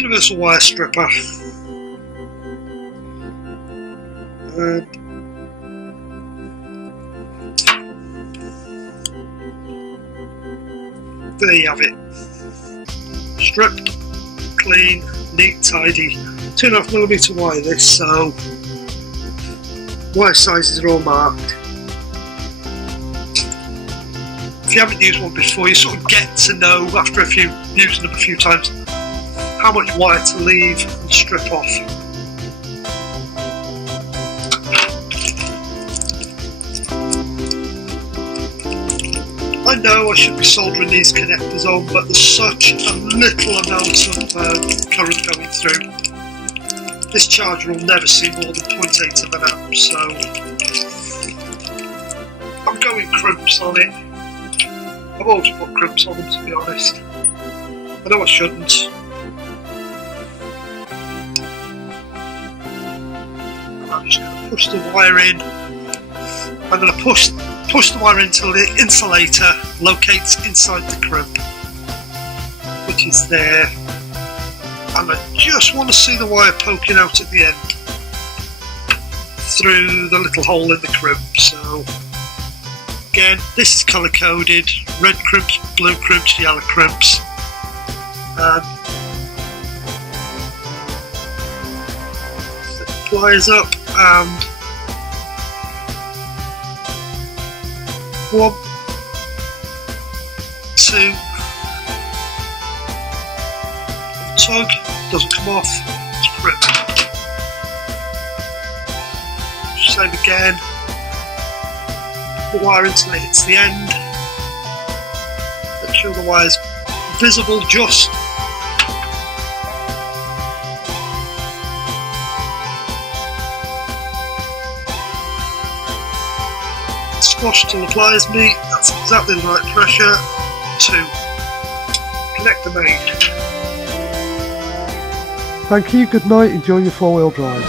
universal wire stripper, and there you have it. Stripped, clean, neat, tidy. 2.5mm wire this, so wire sizes are all marked. If you haven't used one before, you sort of get to know after using them a few times how much wire to leave and strip off. I know I should be soldering these connectors on, but there's such a little amount of current going through. This charger will never see more than 0.8 of an amp, so I'm going crimps on it. I've always put crimps on them, to be honest. I know I shouldn't. I'm just going to push the wire in. I'm going to push the wire until the insulator locates inside the crimp, which is there. And I just want to see the wire poking out at the end through the little hole in the crimp. So again, this is colour coded: red crimps, blue crimps, yellow crimps. Set the pliers up and 1, 2, tug, doesn't come off, it's crimp. Same again, the wire until it hits the end, make sure the wire's visible just. Squash till the pliers meet, that's exactly the right pressure. 2. Connector made. Thank you, good night, enjoy your 4-wheel drive.